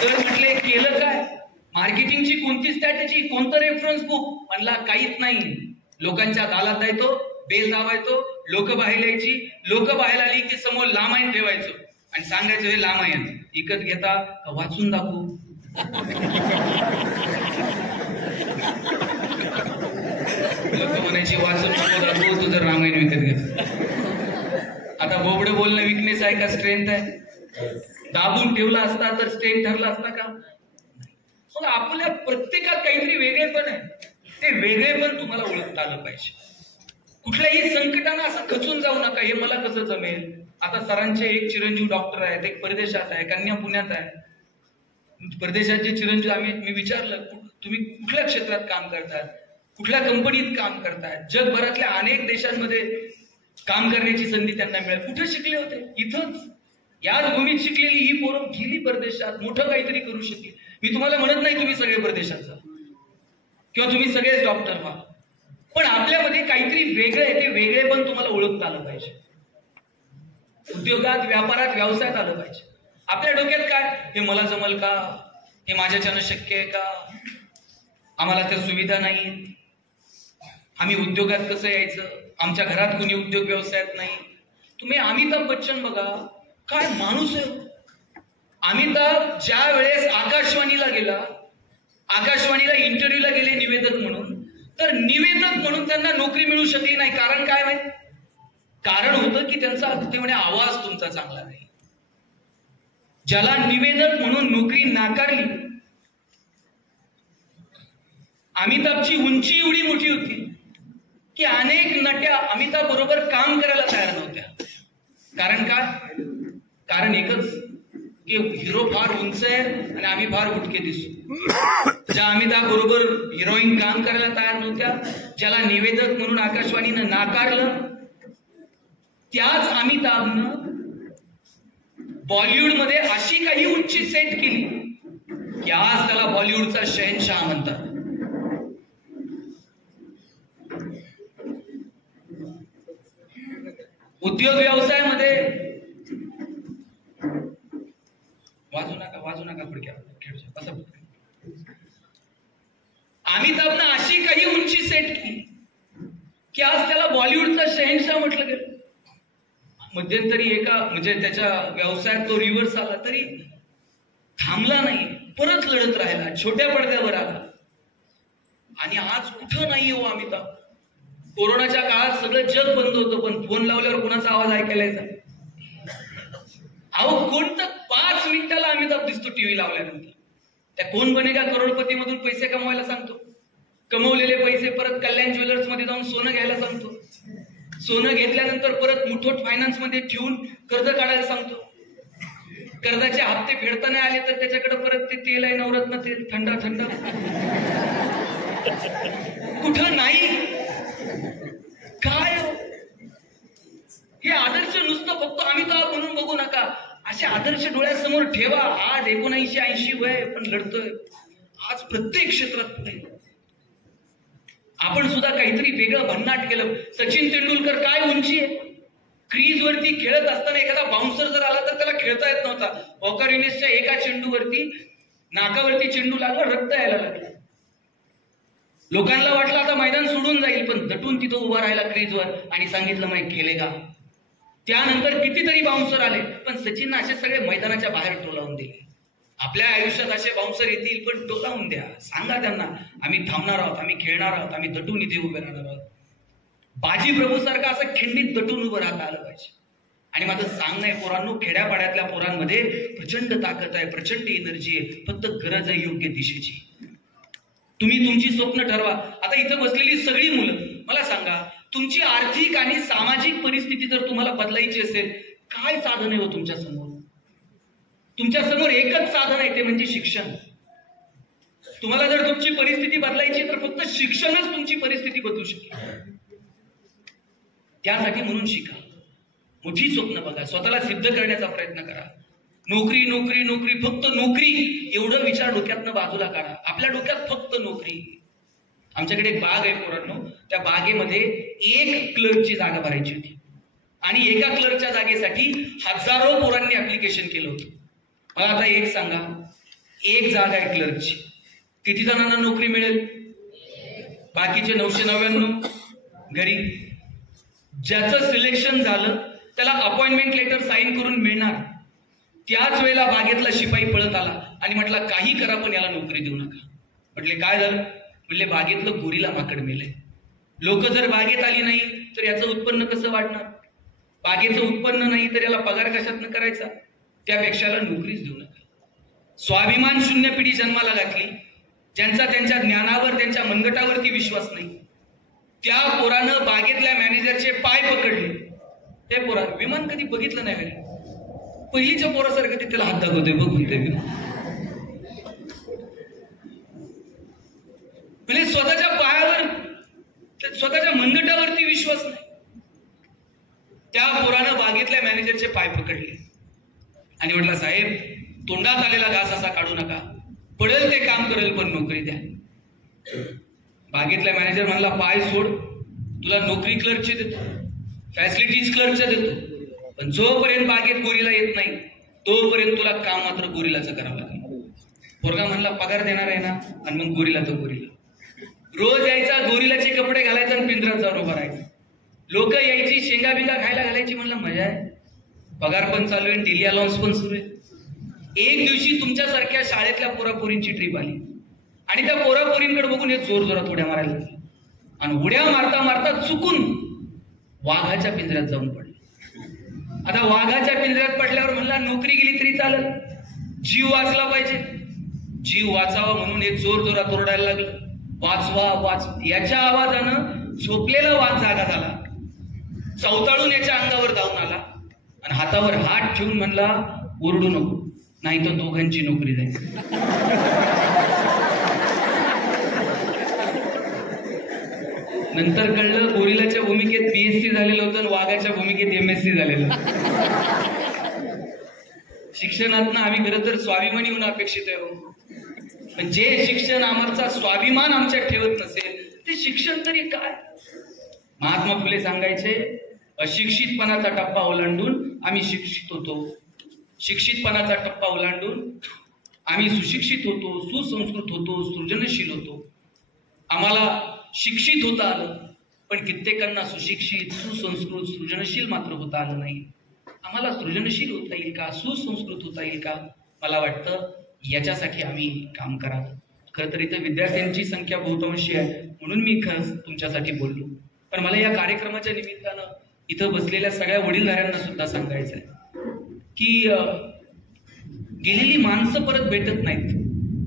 तर म्हटले केलं काय, मार्केटिंगची कोणती स्ट्रॅटेजी, कोणतं रेफरन्स बुक. म्हणला काहीच नाही, लोकांच्या दालात जायचो, बेल दाबायचो, लोक बाहेर यायची, लोक बाहेर आली की समोर लामायण ठेवायचो आणि सांगायचं हे लामायण विकत घेता का वाचून दाखवू. लोक म्हणायची वाचून दाखवू तुझं रामायण विकत घेत. आता बोबडं बोलणं विकनेस आहे का स्ट्रेंथ आहे. दाबून ठेवला असता तर स्ट्रेंथ ठरला असता का. मग आपल्या प्रत्येकात काहीतरी वेगळेपण आहे, ते वेगळेपण तुम्हाला ओळखता आलं पाहिजे. कुठल्याही संकटानं असं खचून जाऊ नका हे मला कसं जमेल. आता सरांचे एक चिरंजीव डॉक्टर आहेत, एक परदेशात आहे, कन्या पुण्यात आहे. परदेशाचे चिरंजीव मी विचारलं तुम्ही कुठल्या क्षेत्रात काम करतात, कुठल्या कंपनीत काम करताय. जगभरातल्या अनेक देशांमध्ये काम करण्याची संधी त्यांना मिळाली. कुठे शिकले होते. इथंच याच भूमीत शिकलेली ही पोरं गेली परदेशात, मोठं काहीतरी करू शकली. मी तुम्हाला म्हणत नाही तुम्ही सगळे परदेशात जा किंवा तुम्ही सगळेच डॉक्टर व्हा, पण आपल्यामध्ये काहीतरी वेगळं आहे, ते वेगळे पण तुम्हाला ओळखता आलं पाहिजे. उद्योगात, व्यापारात, व्यवसायात आलं पाहिजे. आपल्या डोक्यात काय, हे मला जमल का, हे माझ्याच्यानं शक्य आहे का, आम्हाला त्या सुविधा नाहीत, आम्ही उद्योगात कसं यायचं, आमच्या घरात कोणी उद्योग व्यवसायात नाही. तुम्ही अमिताभ बच्चन बघा, काय माणूस आहे. अमिताभ ज्या वेळेस आकाशवाणीला गेला, आकाशवाणीला इंटरव्ह्यूला गेले निवेदक म्हणून, तर निवेदक म्हणून त्यांना नोकरी मिळू शकली नाही. कारण काय माहिती, कारण होतं की त्यांचा ते म्हणे आवाज तुमचा चांगला नाही. ज्याला निवेदक म्हणून नोकरी नाकारली, अमिताभची उंची एवढी मोठी होती की अनेक नट्या अमिताभ बरोबर काम करायला तयार नव्हत्या. कारण काय, कारण एकच की हिरो फार उंच आहे आणि आम्ही फार बुटके दिसतो. ज्या अमिताभ बरोबर हिरोईन काम करायला तयार नव्हत्या, ज्याला निवेदक म्हणून आकाशवाणीनं नाकारलं, त्याच अमिताभनं बॉलिवूडमध्ये अशी काही उंची सेट केली की आज त्याला बॉलिवूडचा शहनशाह म्हणतात. उद्योग व्यवसायामध्ये वाजू नका पुढच्या अमिताभनं अशी काही उंची सेट केली की आज त्याला बॉलिवूडचा शहनशाह म्हटलं गेलं. मध्यंतरी एका म्हणजे त्याच्या व्यवसायात तो रिव्हर्स आला तरी थांबला नाही, परत लढत राहिला, छोट्या पडद्यावर आला आणि आज कुठं नाही हो अमिताभ. कोरोनाच्या काळात सगळं जग बंद होतं, पण फोन लावल्यावर कोणाचा आवाज ऐकायला यायचा. अहो कोणतं 5 मिनिटाला अमिताभ दिसतो टीव्ही लावल्यानंतर. त्या कोण बनेगा करोडपती मधून पैसे कमवायला सांगतो, कमवलेले पैसे परत कल्याण ज्वेलर्स मध्ये जाऊन सोनं घ्यायला सांगतो, सोनं घेतल्यानंतर परत मुठोट फायनान्स मध्ये ठेवून कर्ज काढायला सांगतो. कर्जाचे हप्ते फेडता नाही आले तर त्याच्याकडे परत ते तेल आहे नवरत्न तेल, थंड थंड. कुठं नाही काय हे आदर्श नुसतं फक्त अमिताभ म्हणून बघू नका. असे आदर्श डोळ्यासमोर ठेवा. आज 79-80 वय पण लढतोय. आज प्रत्येक क्षेत्रात पुढे. आपण सुद्धा काहीतरी वेगळं भन्नाट केलं. सचिन तेंडुलकर काय उंची आहे. क्रीज वरती खेळत असताना एखादा बाउन्सर जर आला तर त्याला खेळता येत नव्हता. वॉकर युनिसच्या एका चेंडूवरती नाकावरती चेंडू लागला, रक्त यायला लागलं. लोकांना वाटलं आता मैदान सोडून जाईल, पण दटून तिथं उभा राहिला क्रीजवर आणि सांगितलं मैं खेळेगा. त्यानंतर कितीतरी बाउन्सर आले, पण सचिननं असे सगळे मैदानाच्या बाहेर टोलावून दिले. आपल्या आयुष्यात असे बाउन्सर येतील, पण टोलावून द्या. सांगा त्यांना आम्ही थांबणार आहोत, आम्ही खेळणार आहोत, आम्ही दटून इथे उभे राहणार आहोत. बाजी प्रभू सारखं असं खिंडीत दटून उभं राहता आलं पाहिजे. आणि माझं सांगणं आहे पोरांनो, खेड्यापाड्यातल्या पोरांमध्ये प्रचंड ताकद आहे, प्रचंड एनर्जी आहे. फक्त गरज आहे योग्य दिशेची. तुम्ही तुमची स्वप्न ठरवा. आता इथं बसलेली सगळी मुलं मला सांगा, तुमची आर्थिक आणि सामाजिक परिस्थिती जर तुम्हाला बदलायची असेल, काय साधन आहे हो तुमच्या समोर? तुमच्या समोर एकच साधन आहे, ते म्हणजे शिक्षण. तुम्हाला जर तुमची परिस्थिती बदलायची तर फक्त शिक्षणच तुमची परिस्थिती बदलू शकेल. त्यासाठी म्हणून शिका, मोठी स्वप्न बघा, स्वतःला सिद्ध करण्याचा प्रयत्न करा. नोकरी नोकरी नोकरी, फक्त नोकरी एवढं विचार डोक्यातनं बाजूला काढा. आपल्या डोक्यात फक्त नोकरी. आमच्याकडे एक बाग आहे पोरांनो, त्या बागेमध्ये 1 क्लर्कची जागा भरायची होती आणि एका क्लर्कच्या जागेसाठी हजारो पोरांनी ऍप्लिकेशन केलं होतं. मला आता एक सांगा, 1 जागा आहे क्लर्कची, किती जणांना नोकरी मिळेल? बाकीचे 999 घरी. ज्याचं सिलेक्शन झालं त्याला अपॉइंटमेंट लेटर साईन करून मिळणार. त्याच वेळेला बागेतला शिपाई पळत आला आणि म्हटला काही करा पण याला नोकरी देऊ नका. म्हटले काय झालं? म्हणले बागेतलं गोरीला माकड मेलंय. लोक जर बागेत आली नाही तर याचं उत्पन्न कसं वाढणार? बागेचं उत्पन्न नाही तर याला पगार कशातनं करायचा? त्यापेक्षा याला नोकरीच देऊ नका. स्वाभिमान शून्य पिढी जन्माला घातली, ज्यांचा त्यांच्या ज्ञानावर त्यांच्या मनगटावरती विश्वास नाही. त्या पोरानं बागेतल्या मॅनेजरचे पाय पकडले. ते पोरा विमान कधी बघितलं नाही घरी, पहिलीच्या पोरासारखं ते त्याला हात दाखवतोय बघून ते विमान. म्हणजे स्वतःच्या पायावर, स्वतःच्या मनगटावरती विश्वास नाही. त्या पोरानं बागेतल्या मॅनेजरचे पाय पकडले आणि म्हटलं साहेब, तोंडात आलेला घास असा काढू नका, पडेल ते काम करेल पण नोकरी द्या. बागेतला मॅनेजर म्हणला पाय सोड, तुला नोकरी क्लर्कचे देतो, फॅसिलिटीज क्लर्कच्या देतो, पण जोपर्यंत बागेत गोरीला येत नाही तोपर्यंत तुला काम मात्र गोरीलाचं करावं लागेल. पोरगा म्हणला पगार देणार आहे ना, आणि मग गोरीला तो गोरीला. रोज यायचा, गोरीलाचे कपडे घालायचा आणि पिंजऱ्यात जाऊन उभा राहायचा. लोक यायची, शेंगा बिंगा खायला घालायची. म्हणलं मजा आहे, पगार पण चालू आहे, डेली अलाउन्स पण सुरू आहे. एक दिवशी तुमच्यासारख्या शाळेतल्या पोरापोरींची ट्रिप आली आणि त्या पोरापोरींकडे बघून एक जोर जोरात उड्या मारायला लागले आणि उड्या मारता मारता चुकून वाघाच्या पिंजऱ्यात जाऊन पडले. आता वाघाच्या पिंजऱ्यात पडल्यावर म्हणला नोकरी गेली तरी चालेल, जीव वाचला पाहिजे. जीव वाचावा म्हणून एक जोर जोरात ओरडायला लागलं, वाचवा वाच. याच्या आवाजानं झोपलेला वाघ जागा झाला, चवताळून याच्या अंगावर धावून आला आणि हातावर हात ठेवून म्हणला ओरडू नको, नाही तर दोघांची नोकरी जाईल. नंतर कळलं गोरिलाच्या भूमिकेत BSc झालेलं होतं आणि वाघाच्या भूमिकेत MSc झालेलं. शिक्षणातनं आम्ही खरं तर स्वाभिमानी होणं अपेक्षित आहे. पण जे शिक्षण आमचा स्वाभिमान आमच्यात ठेवत नसेल ते शिक्षण तरी काय? महात्मा फुले सांगायचे, अशिक्षितपणाचा टप्पा ओलांडून आम्ही शिक्षित होतो, शिक्षितपणाचा टप्पा ओलांडून आम्ही सुशिक्षित होतो, सुसंस्कृत होतो, सृजनशील होतो. आम्हाला शिक्षित होता आलं, पण कित्येकांना सुशिक्षित, सुसंस्कृत, सृजनशील मात्र होता आलं नाही. आम्हाला सृजनशील होता येईल का, सुसंस्कृत होता येईल का? मला वाटतं याच्यासाठी आम्ही काम करावं. खरं तर इथं विद्यार्थ्यांची संख्या बहुतांशी आहे म्हणून मी खरंच तुमच्यासाठी बोललो. पण मला या कार्यक्रमाच्या निमित्तानं इथं बसलेल्या सगळ्या वडीलधाऱ्यांना सुद्धा सांगायचं आहे की गेलेली माणसं परत भेटत नाहीत,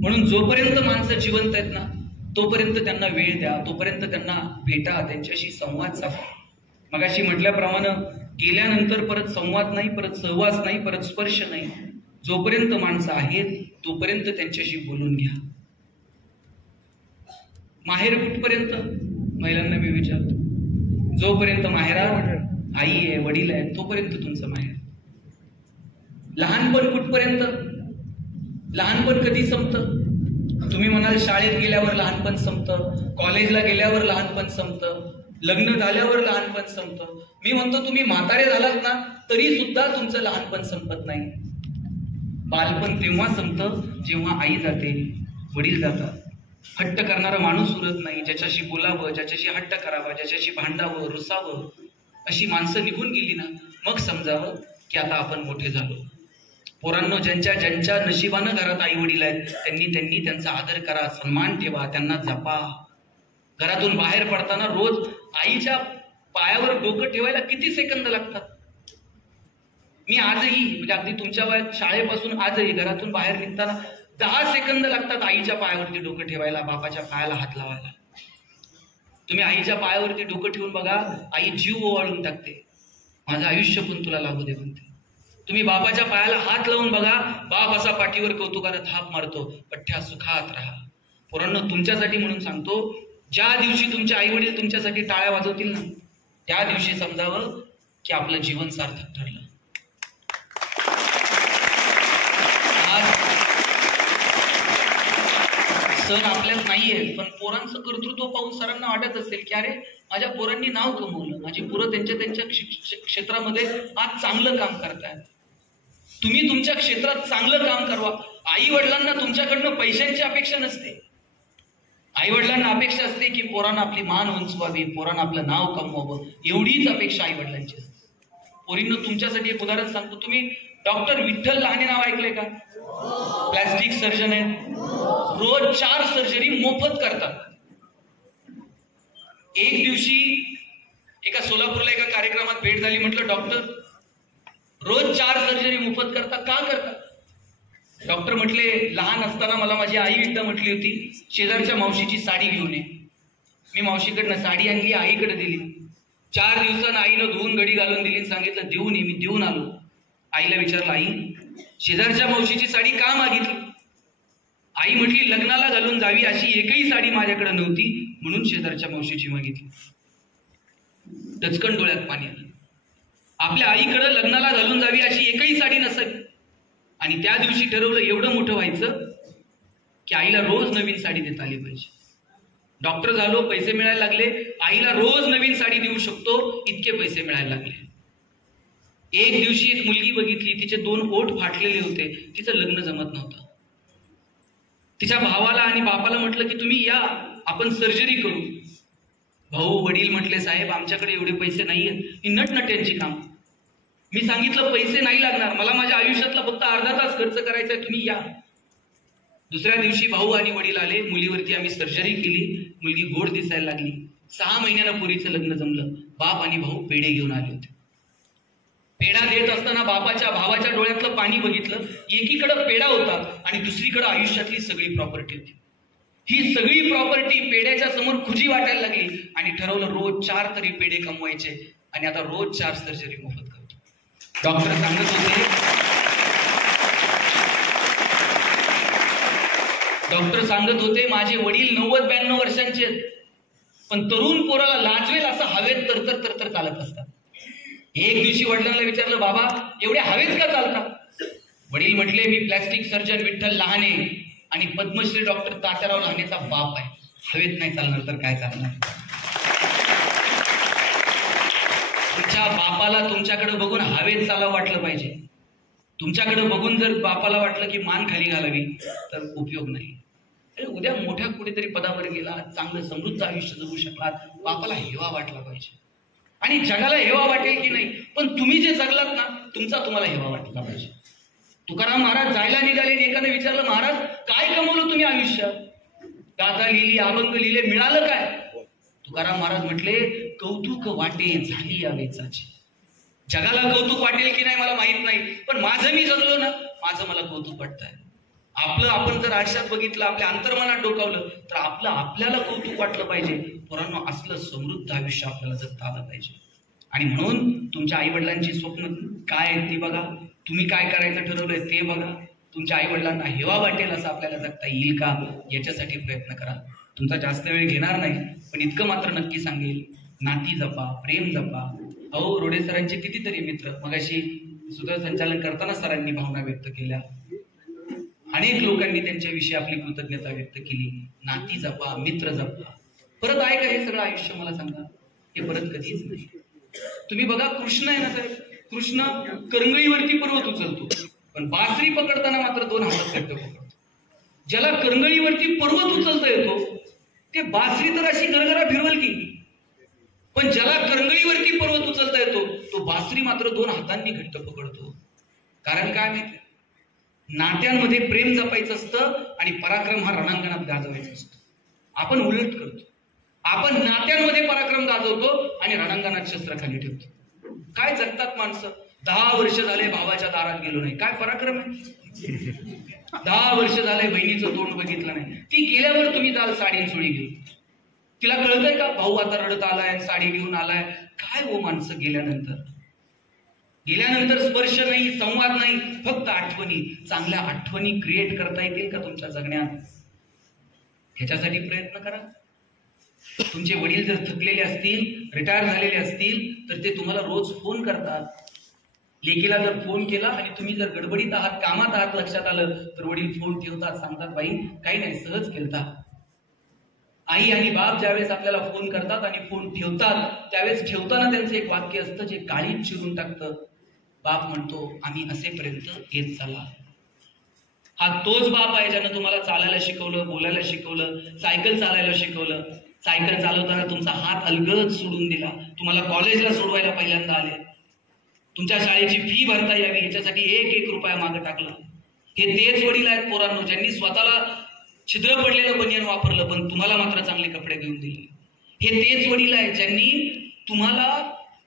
म्हणून जोपर्यंत माणसं जिवंत आहेत ना तोपर्यंत त्यांना वेळ द्या, तोपर्यंत त्यांना भेटा, त्यांच्याशी संवाद साधा. मगाशी म्हटल्याप्रमाणे गेल्यानंतर परत संवाद नाही, परत सहवास नाही, परत स्पर्श नाही. जोपर्यंत माणसं आहेत तोपर्यंत त्यांच्याशी बोलून घ्या. माहेर कुठपर्यंत महिलांना मी विचारतो, जोपर्यंत माहेरात आई आहे, वडील आहे, तोपर्यंत तुमचं माहेर. लहानपण कुठपर्यंत? लहानपण कधी संपतं? तुम्ही म्हणाल शाळेत गेल्यावर लहानपण संपतं, कॉलेजला गेल्यावर लहानपण संपतं, लग्न झाल्यावर लहानपण संपतं. मी म्हणतो तुम्ही म्हातारे झालात ना तरी सुद्धा तुमचं लहानपण संपत नाही. बालपण तेव्हा संपतं जेव्हा आई जाते, वडील जातात. हट्ट करणारा माणूस उरत नाही. ज्याच्याशी बोलावं, ज्याच्याशी हट्ट करावा, ज्याच्याशी भांडावं, रुसावं अशी माणसं निघून गेली ना मग समजावं की आता आपण मोठे झालो. पोरांनो, ज्यांच्या नशिबानं घरात आई वडील आहेत त्यांनी त्यांचा आदर करा, सन्मान ठेवा, त्यांना जपा. घरातून बाहेर पडताना रोज आईच्या पायावर डोकं ठेवायला किती सेकंद लागतात? मी आजही म्हणजे अगदी तुमच्या वयात शाळेपासून आजही घरातून बाहेर निघताना 10 सेकंद लागतात आईच्या पायावरती डोकं ठेवायला, बापाच्या पायाला हात लावायला. तुम्ही आईच्या पायावरती डोकं ठेवून बघा, आई जीव ओवाळून टाकते. माझं आयुष्य पण तुला लागू दे म्हणते. तुम्ही बापाच्या पायाला हात लावून बघा, बाप असा पाठीवर कौतुकानं थाप मारतो, पठ्ठ्या सुखात राहा. पोरांनो, तुमच्यासाठी म्हणून सांगतो, ज्या दिवशी तुमचे आई वडील तुमच्यासाठी टाळ्या वाजवतील ना त्या दिवशी समजावं की आपलं जीवन सार्थक ठरलं. सण आपल्यात नाहीये, पण पोरांचं कर्तृत्व पाहून सरांना वाटत असेल की अरे माझ्या पोरांनी नाव कमवलं, माझी पोरं त्यांच्या क्षेत्रामध्ये आज चांगलं काम करतायत. तुम्ही तुमच्या क्षेत्रात चांगलं काम करवा. आई वडिलांना तुमच्याकडनं पैशांची अपेक्षा नसते. आई वडिलांना अपेक्षा असते की पोरांना आपली मान उंचवावी, पोरांना आपलं नाव कमवावं, एवढीच अपेक्षा आई वडिलांची असते. पोरींनो, तुमच्यासाठी एक उदाहरण सांगतो. तुम्ही डॉक्टर विठ्ठल लहाने नाव ऐकलंय का? प्लॅस्टिक सर्जन आहेत. रोज 4 सर्जरी मोफत करतात. एक दिवशी एका सोलापूरला एका कार्यक्रमात भेट झाली. म्हटलं डॉक्टर रोज 4 सर्जरी मोफत करतात, का करतात? डॉक्टर म्हटले लहान असताना मला माझी आई एकदा म्हटली होती शेजारच्या मावशीची साडी घेऊन ये. मी मावशीकडनं साडी आणली, आईकडे दिली. 4 दिवसांनी आईनं धुवून घडी घालून दिली, सांगितलं देऊन ये. मी देऊन आलो. आईला विचारलं आई शेजारच्या मावशीची साडी का मागितली? आई म्हटली लग्नाला घालून जावी अशी एकही साडी माझ्याकडे नव्हती म्हणून शेजारच्या मावशीची मागितली. टचकन डोळ्यात पाणी आलं. आपल्या आईकडे लग्नाला घालून जावी अशी एकही साडी नसावी आणि त्या दिवशी ठरवलं एवढं मोठं व्हायचं की आईला रोज नवीन साडी देता आली पाहिजे. डॉक्टर झालो, पैसे मिळायला लागले, आईला रोज नवीन साडी देऊ शकतो इतके पैसे मिळायला लागले. एक दिवशी एक मुलगी बघितली, तिचे 2 ओठ फाटलेले होते, तिचं लग्न जमत नव्हतं. तिच्या भावाला आणि बापाला म्हटलं की तुम्ही या, आपण सर्जरी करू. भाऊ वडील म्हटले साहेब आमच्याकडे एवढे पैसे नाहीये, ही नटनट्यांची काम. मी सांगितलं पैसे नाही लागणार, मला माझ्या आयुष्यातला फक्त अर्धा तास खर्च करायचा आहे, तुम्ही या. दुसऱ्या दिवशी भाऊ आणि वडील आले, मुलीवरती आम्ही सर्जरी केली. मुलगी गोड दिसायला लागली. 6 महिन्यानं पोरीचं लग्न जमलं. बाप आणि भाऊ पेढे घेऊन आले होते. पेढा देत असताना बापाच्या भावाच्या डोळ्यातलं पाणी बघितलं. एकीकडे पेढा होता आणि दुसरीकडे आयुष्यातली सगळी प्रॉपर्टी होती. ही सगळी प्रॉपर्टी पेढ्याच्या समोर खुजी वाटायला लागली आणि ठरवलं रोज 4 तरी पेढे कमवायचे आणि आता रोज 4 सर्जरी मोफत करतो. डॉक्टर सांगत होते माझे वडील 90-92 वर्षांचे आहेत, पण तरुण पोराला लाजवेल असं हवेत तरतर चालत असतात. एक दिवशी वडिलांना विचारलं बाबा एवढ्या हवेत का चालतात? वडील म्हटले मी प्लॅस्टिक सर्जन विठ्ठल लहाने आणि पद्मश्री डॉक्टर तात्याराव लहानेचा बाप आहे. हवेत नाही चालणार तर काय चालणार? तुमच्या बापाला तुमच्याकडे बघून हवेत चालावं वाटलं पाहिजे. तुमच्याकडे बघून जर बापाला वाटलं की मान खाली घालावी तर उपयोग नाही. उद्या मोठ्या कुठेतरी पदावर गेला, चांगलं समृद्ध आयुष्य जगू शकलात, बापाला हेवा वाटला पाहिजे. आणि जगाला हेवा वाटेल की नाही, पण तुम्ही जे जगलात ना तुमचा तुम्हाला हेवा वाटला पाहिजे. तुकाराम महाराज जायला निघाले, एकाने विचारलं महाराज काय कमवलं तुम्ही आयुष्यात? गाथा लिहिली, अभंग लिहिले, मिळालं काय? तुकाराम महाराज म्हटले कौतुक वाटे झाली या वेचाची. जगाला कौतुक वाटेल की नाही मला माहित नाही, पण माझं मी जगलो ना, माझं मला कौतुक वाटतंय. आपलं आपण जर आयुष्यात बघितलं, आपल्या अंतर्मनात डोकावलं तर आपलं आपल्याला कौतुक वाटलं पाहिजे. पोरांनो असलं समृद्ध आयुष्य आपल्याला जगता आलं पाहिजे. आणि म्हणून तुमच्या आई वडिलांची स्वप्न काय आहेत ती बघा, तुम्ही काय करायचं ठरवलंय ते बघा. तुमच्या आई वडिलांना हेवा वाटेल असं आपल्याला जगता येईल का याच्यासाठी प्रयत्न करा. तुमचा जास्त वेळ घेणार नाही, पण इतकं मात्र नक्की सांगेल, नाती जपा, प्रेम जपा. अहो रोडे सरांचे कितीतरी मित्र, मगाशी सूत्रसंचालन करताना सरांनी भावना व्यक्त केल्या. अनेक लोकांनी त्यांच्याविषयी आपली कृतज्ञता व्यक्त केली. नाती जपा, मित्र जपा. परत आहे का हे सगळं आयुष्य? मला सांगा, हे परत कधीच नाही. तुम्ही बघा, कृष्ण आहे ना साहेब, कृष्ण करंगळीवरती पर्वत उचलतो, पण बासरी पकडताना मात्र 2 हातात घट्ट पकडतो. ज्याला करंगळीवरती पर्वत उचलता येतो ते बासरी तर अशी गरगरा फिरवल की, पण ज्याला करंगळीवरती पर्वत उचलता येतो तो बासरी मात्र 2 हातांनी घट्ट पकडतो. कारण काय माहिती? नात्यांमध्ये प्रेम जपायचं असतं आणि पराक्रम हा रणांगणात गाजवायचा असतो. आपण उलट करतो. आपण नात्यांमध्ये पराक्रम गाजवतो आणि रणांगणात शस्त्र खाली ठेवतो. काय जगतात माणसं? 10 वर्ष झाले भावाच्या दारात गेलो नाही, काय पराक्रम आहे? 10 वर्ष झाले बहिणीचं तोंड बघितलं नाही, ती गेल्यावर तुम्ही जाल साडी चोळी घेऊन. तिला कळतंय का भाऊ आता रडत आलाय, साडी घेऊन आलाय? काय हो माणसं गेल्यानंतर स्पर्श नाही, संवाद नाही, फक्त आठवणी. चांगल्या आठवणी क्रिएट करता येतील का तुमच्या जगण्यात? ह्याच्यासाठी प्रयत्न करा. तुमचे वडील जर थकलेले असतील, रिटायर झालेले असतील, तर ते तुम्हाला रोज फोन करतात. लेकीला जर फोन केला आणि तुम्ही जर गडबडीत आहात, कामात आहात, लक्षात आलं तर वडील फोन ठेवतात, सांगतात बाई काही नाही, सहज केलता. आई आणि बाप ज्यावेळेस आपल्याला फोन करतात आणि फोन ठेवतात, त्यावेळेस ठेवताना त्यांचं एक वाक्य असतं जे काळीच चिरून टाकतं. बाप म्हणतो, आम्ही असेपर्यंत येत चला. हा तोच बाप आहे ज्यानं तुम्हाला चालायला शिकवलं, बोलायला शिकवलं, सायकल चालायला शिकवलं. सायकल चालवताना तुमचा हात अलगद सोडून दिला, तुम्हाला कॉलेजला सोडवायला पहिल्यांदा आले, तुमच्या शाळेची फी भरता यावी याच्यासाठी 1 रुपया मागे टाकला. हे तेच वडील आहेत पोरांनो, ज्यांनी स्वतःला छिद्र पडलेलं बनियन वापरलं पण तुम्हाला मात्र चांगले कपडे घेऊन दिले. हे तेच वडील आहेत ज्यांनी तुम्हाला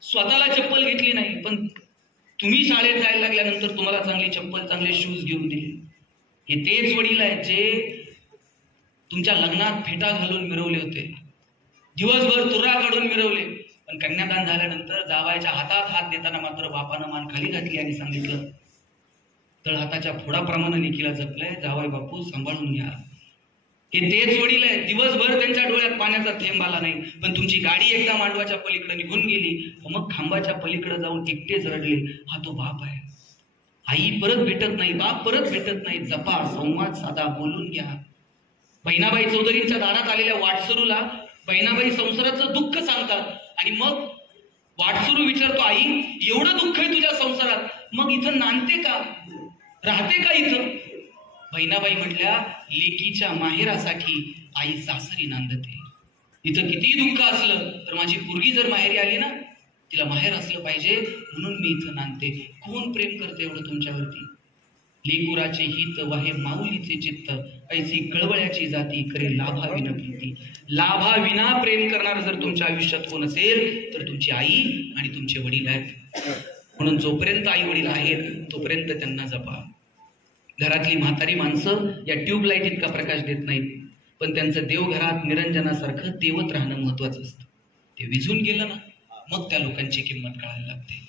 स्वतःला चप्पल घेतली नाही, पण तुम्ही शाळेत जायला लागल्यानंतर तुम्हाला चांगली चप्पल, चांगले शूज घेऊन दिले. हे तेच वडील आहेत जे तुमच्या लग्नात फेटा घालून मिरवले होते, दिवसभर तुरा काढून मिरवले, पण कन्यादान झाल्यानंतर जावायच्या हातात हात देताना मात्र बापानं मान खाली घातली आणि सांगितलं, तळ हाताच्या फोडाप्रमाणे लेकीला जपलंय, जावाई बापू सांभाळून घ्या. हे तेच वडील आहेत, दिवसभर त्यांच्या डोळ्यात पाण्याचा थेंब आला नाही, पण तुमची गाडी एकदा मांडवाच्या पलीकडे निघून गेली, मग खांबाच्या पलीकडे जाऊन एकटेच रडले. हा तो बाप आहे. आई परत भेटत नाही, बाप परत भेटत नाही. जपा, संवाद साधा, बोलून घ्या. बहिणाबाई चौधरींच्या दारात आलेल्या वाटसरूला बहिणाबाई संसाराचं दुःख सांगतात आणि मग वाटसरू विचारतो, आई एवढं दुःख आहे तुझ्या संसारात, मग इथं नांदते का, राहते का इथं? बहिणाबाई म्हटल्या, लेकीच्या माहेरासाठी आई सासरी नांदते. इथं किती दुःख असलं तर माझी पोरगी जर माहेरी आली ना, तिला माहेर असलं पाहिजे म्हणून मी इथं नांदते. कोण प्रेम करते एवढं तुमच्यावरती? लेकुराचे हित वाहे माऊलीचे चित्त, ऐसी कळवळ्याची जाती करे लाभाविना प्रीती. लाभाविना प्रेम करणार जर तुमच्या आयुष्यात कोण असेल तर तुमची आई आणि तुमचे वडील आहेत. म्हणून जोपर्यंत आई वडील आहेत तोपर्यंत त्यांना जपा. घरातली म्हातारी माणसं या ट्यूबलाईट इतका प्रकाश देत नाहीत, पण त्यांचं देवघरात निरंजनासारखं तेवत राहणं महत्वाचं असतं. ते विझून गेलं ना, मग त्या लोकांची किंमत कळायला लागते.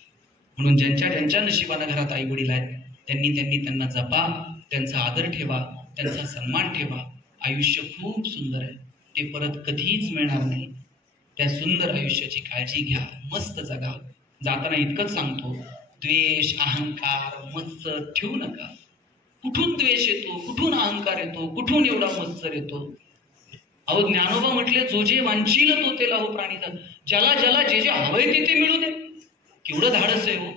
म्हणून ज्यांच्या नशिबानं घरात आई वडील आहेत त्यांना जपा, त्यांचा आदर ठेवा, त्यांचा सन्मान ठेवा. आयुष्य खूप सुंदर आहे, ते परत कधीच मिळणार नाही. त्या सुंदर आयुष्याची काळजी घ्या, मस्त जगा. जाताना इतकंच सांगतो, द्वेष, अहंकार, मत्सर ठेवू नका. कुठून द्वेष येतो, कुठून अहंकार येतो, कुठून एवढा मत्सर येतो? अहो ज्ञानोबा म्हटले, जो जे वांछील तो ते लाहो प्राणीचा. ज्याला ज्याला जे जे हवंय ते मिळू दे. केवढं धाडस आहे हो.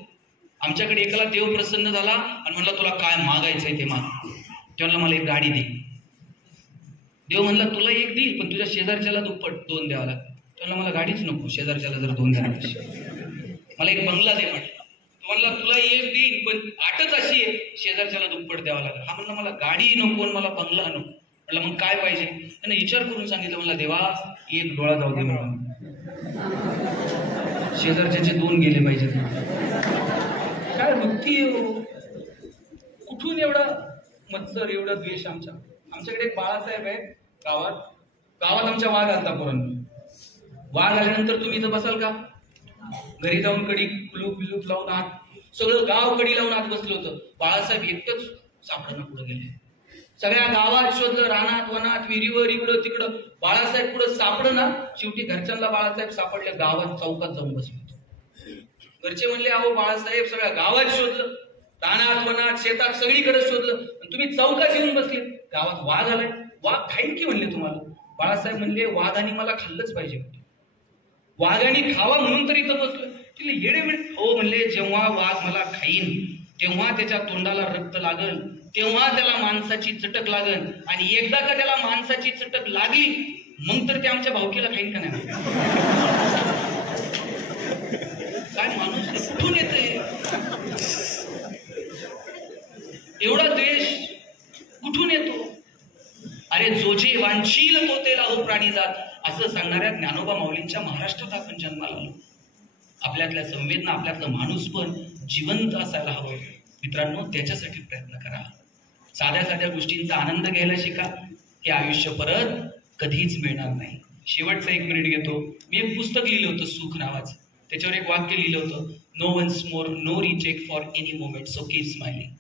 आमच्याकडे एकाला देव प्रसन्न झाला आणि म्हणला, तुला काय मागायचंय ते माग. तेव्हा मला एक गाडी दे. देव म्हणला, तुला एक देईल पण तुझ्या शेजारच्याला दुप्पट 2 द्यावा लागेल. तेव्हा मला गाडीच नको, शेजारच्याला जर 2 द्यायला. मला एक बंगला दे म्हटलं. म्हणला, तुला एक देईन पण आटच अशी आहे, शेजारच्याला दुप्पट द्यावा लागेल. हा म्हणला, मला गाडी नको आणि मला बंगला नको. म्हटलं मग काय पाहिजे? त्याने विचार करून सांगितलं, म्हणला, देवा एक डोळा जाऊ दे मला, शेजारच्याचे 2 गेले पाहिजेत. काय भक्ती हो. कुठून एवढा मत्सर, एवढा द्वेष? आमच्याकडे एक बाळासाहेब आहे गावात आमच्या वाघ आलता पोरांनी. वाघ आल्यानंतर तुम्ही इथं बसाल का? घरी जाऊन कडी कुलूप लावून आत, सगळं गाव कडी लावून आत बसलं होतं. बाळासाहेब एकटंच सापडणं पुढे गेले. सगळ्या गावात शोधलं, रानात वनात विहिरीवर इकडं तिकडं, बाळासाहेब पुढे सापडं ना. शेवटी घरच्यांना बाळासाहेब सापडले, गावात चौकात जाऊन बसले. घरचे म्हणले अहो बाळासाहेब सगळ्या गावात शोधलं, रानात वनात शेतात सगळीकडे शोधलं, तुम्ही चौकात येऊन बसले, गावात वाघ आलाय, वाघ खाईन की म्हणले तुम्हाला. बाळासाहेब म्हणले वाघाने मला खाल्लंच पाहिजे, वाघाने खावा म्हणून तरी इथं बसलो. तिला येडे मिळ हो म्हणले जेव्हा वाघ मला खाईन तेव्हा त्याच्या तोंडाला रक्त लागल, तेव्हा त्याला माणसाची चटक लागल, आणि एकदा का त्याला माणसाची चटक लागली मग तर ते आमच्या भावकीला खाईन का नाही. काय माणूस कुठून येते, एवढा द्वेष कुठून येतो. अरे जो जे वांछील तो ते लाहो प्राणी जात असं सांगणाऱ्या ज्ञानोबा माऊलींच्या महाराष्ट्रात आपण जन्माला आलो. आपल्यातल्या संवेदना, आपल्यातलं माणूस पण जिवंत असायला हवं. मित्रांनो, त्याच्यासाठी प्रयत्न करा. साध्या साध्या गोष्टींचा आनंद घ्यायला शिका. हे आयुष्य परत कधीच मिळणार नाही. शेवटचं 1 मिनिट घेतो. मी एक पुस्तक लिहिलं होतं सुख नावाचं, त्याच्यावर एक वाक्य लिहिलं होतं, no once more, no retake for any moment, so keep smiling.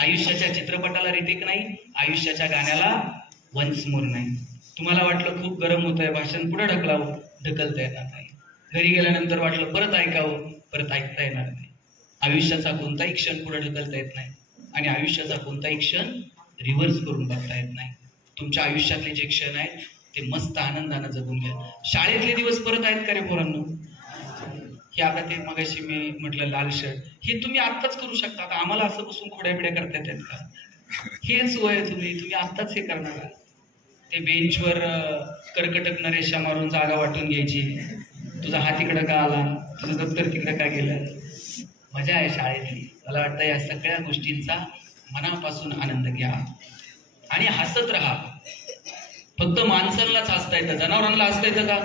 आयुष्याच्या चित्रपटाला रिटेक नाही, आयुष्याच्या गाण्याला वन्स मोर नाही. तुम्हाला वाटलं खूप गरम होत आहे, भाषण पुढे ढकलावं, ढकलता येणार नाही. घरी गेल्यानंतर वाटलं परत ऐकावं, परत ऐकता येणार नाही. आयुष्याचा कोणताही क्षण पुढे ढकलता येत नाही, आणि आयुष्याचा कोणताही क्षण रिव्हर्स करून बघता येत नाही. तुमच्या आयुष्यातले जे क्षण आहेत ते मस्त आनंदानं जगून घ्या. शाळेतले दिवस परत आहेत का रे पोरांनो? हे आता ते मगाशी मी म्हटलं लाल शर्ट, हे तुम्ही आत्ताच करू शकता. आता आम्हाला असं बसून खोड्याबिड्या करता येतात का? हेच वय तुम्ही आत्ताच हे करणार. ते बेंचवर कर्कटक नरेशा मारून जागा वाटून घ्यायची, तुझा हात तिकडं का आला, तुझं दप्तर तिकडं का गेलं. मजा आहे शाळेतली. मला वाटतं या सगळ्या गोष्टींचा मनापासून आनंद घ्या आणि हसत राहा. फक्त माणसांनाच हसता येतं, जनावरांना हसता येतं का?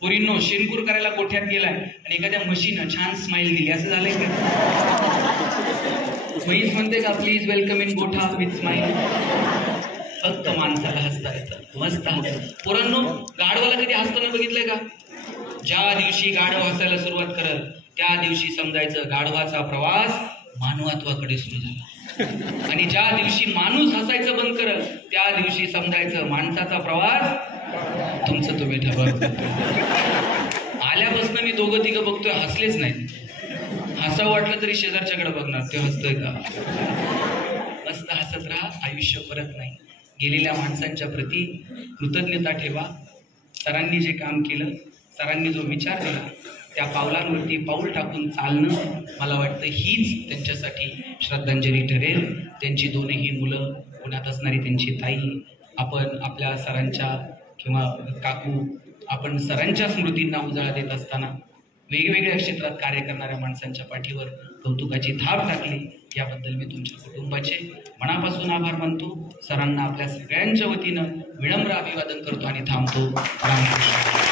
पोरींनो, शेणकूर करायला गोठ्यात गेलाय आणि एखाद्या म्हशीनं छान स्माइल दिली, असं झालंय का? म्हैस म्हणते का प्लीज वेलकम इन गोठा विथ स्माइल? फक्त माणसाला हसता येतं, मस्त हसत. पोरांनो, गाढवाला कधी हसताना बघितलंय का? ज्या दिवशी गाढव हसायला सुरुवात करल त्या दिवशी समजायचं गाढवाचा प्रवास मानवत्वाकडे सुरू झाला, आणि ज्या दिवशी माणूस हसायचं बंद करल त्या दिवशी समजायचं माणसाचा प्रवास तुमचं तुम्ही ठरवा. आल्यापासून मी दोघं तिघं बघतोय, हसलेच नाही. हसावं वाटलं तरी शेजारच्याकडे बघणार, ते हसतोय का? मस्त हसत राहा. आयुष्य परत नाही. गेलेल्या माणसांच्या प्रती कृतज्ञता ठेवा. सरांनी जे काम केलं, सरांनी जो विचार दिला, त्या पावलांवरती पाऊल टाकून चालणं, मला वाटतं हीच त्यांच्यासाठी श्रद्धांजली ठरेल. त्यांची दोन्ही मुलं, पुण्यात असणारी त्यांची ताई, आपण आपल्या सरांच्या किंवा काकू, आपण सरांच्या स्मृतींना उजाळा देत असताना वेगवेगळ्या क्षेत्रात कार्य करणाऱ्या माणसांच्या पाठीवर कौतुकाची थाप टाकली. याबद्दल मी तुमच्या कुटुंबाचे मनापासून आभार मानतो. सरांना आपल्या सगळ्यांच्या वतीनं विनम्र अभिवादन करतो आणि थांबतो. रामकृष्ण.